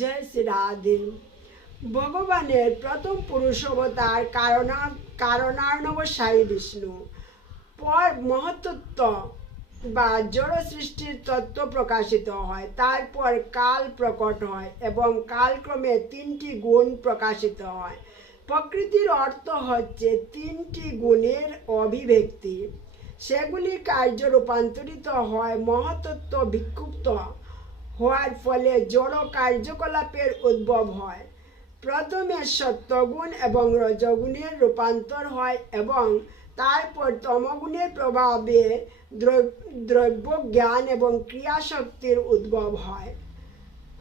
জয় শ্রী ভগবানের প্রথম পুরুষ অবতার কারণা কারণার্ণব সাই বিষ্ণু। পর মহত্ত্ব বা জড় সৃষ্টির তত্ত্ব প্রকাশিত হয়। তারপর কাল প্রকট হয় এবং কালক্রমে তিনটি গুণ প্রকাশিত হয়। প্রকৃতির অর্থ হচ্ছে তিনটি গুণের অভিব্যক্তি। সেগুলি কার্য রূপান্তরিত হয় মহতত্ত্ব বিক্ষুব্ধ হওয়ার ফলে জড় কার্যকলাপের উদ্ভব হয়। প্রথমে সত্যগুণ এবং রজগুণের রূপান্তর হয় এবং তারপর তমগুণের প্রভাবে দ্রব- দ্রব্য জ্ঞান এবং ক্রিয়াশক্তির উদ্ভব হয়।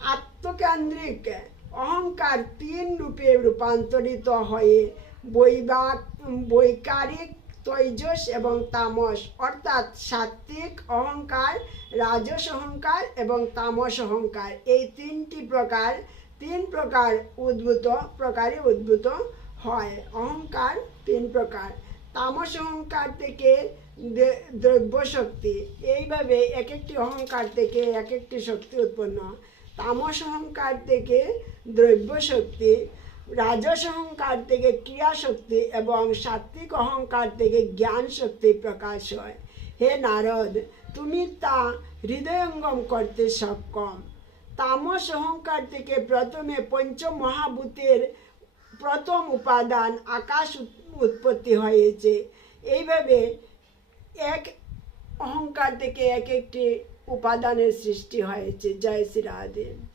আত্মকেন্দ্রিক অহংকার তিন রূপে রূপান্তরিত হয়ে বৈবাক, বৈকারিক তৈজস এবং তামস, অর্থাৎ সাত্ত্বিক অহংকার, রাজস অহংকার এবং তামস অহংকার। এই তিনটি প্রকার, তিন প্রকার উদ্ভূত, প্রকারে উদ্ভূত হয়। অহংকার তিন প্রকার। তামস অহংকার থেকে দ্রব্য শক্তি এইভাবে এক একটি অহংকার থেকে এক একটি শক্তি উৎপন্ন। তামস অহংকার থেকে দ্রব্য শক্তি রাজস অহংকার থেকে ক্রিয়া শক্তি এবং সাত্বিক অহংকার থেকে জ্ঞান শক্তি প্রকাশ হয়। হে নারদ, তুমি তা হৃদয়ঙ্গম করতে সক্ষম। তামস অহংকার থেকে প্রথমে পঞ্চ মহাভূতের প্রথম উপাদান আকাশ উৎ- উৎপত্তি হয়েছে। এইভাবে এক অহংকার থেকে এক একটি উপাদানের সৃষ্টি হয়েছে। জয় শ্রী রাধে